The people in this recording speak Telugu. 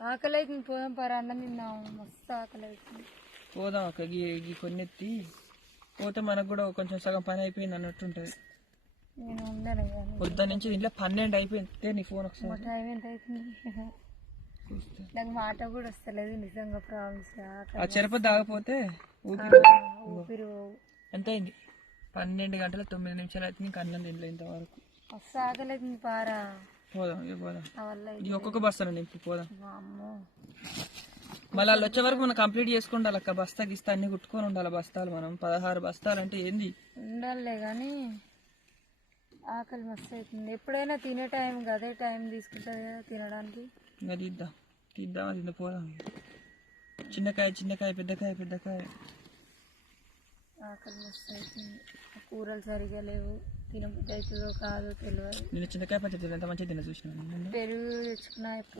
ఆకలి అవుతుంది, పోదాం పరా, అన్నం తిందాం, మస్తు ఆకలి అవుతుంది. పోదాం అక్క, గీ కొన్ని ఎత్తి పోతే మనకు కూడా కొంచెం సగం పని అయిపోయింది అన్నట్టు ఉంటుంది. నేను ఉండను పొద్దున్న నుంచి ఇంట్లో 12 అయిపోయింది. నీ ఫోన్ ఒకసారి టైం ఎంత అవుతుంది? నాకు మాట కూడా వస్తలేదు నిజంగా, ప్రాబ్లమ్స్. ఆ చెరపతి తాగపోతే ఊపిరి ఎంత అయింది? 12 గంటల 9 నిమిషాలు అయితే ఇంకా అన్నం తినలే ఇంతవరకు. మస్తు ఆకలి అవుతుంది పారా. పోదాం ఇక పోదాం. ఇది ఒక్కొక్క బస్తాను నింపి పోదాం. అమ్మో, మళ్ళీ వాళ్ళు వచ్చే వరకు మనం కంప్లీట్ చేసుకుంటారు అక్క. బస్తా గిస్తా అన్ని కుట్టుకొని ఉండాలి. బస్తాలు మనం 16 బస్తాలు అంటే ఏంది ఉండాలే కానీ ఆకలి మస్తు అవుతుంది. ఎప్పుడైనా తినే టైం అదే టైం తీసుకుంటుంది కదా తినడానికి. ఇంకా తీద్దామా తింద పోదాం. చిన్నకాయ పెద్దకాయ. ఆకలి మస్తు అవుతుంది. కూరలు సరిగా లేవు, తినబుద్ధి అవుతుందో కాదో తెలియదు. నేను చిన్నకాయ పచ్చడి ఎంత మంచిగా తిన్న చూసిన. పెరుగు తెచ్చుకున్నా.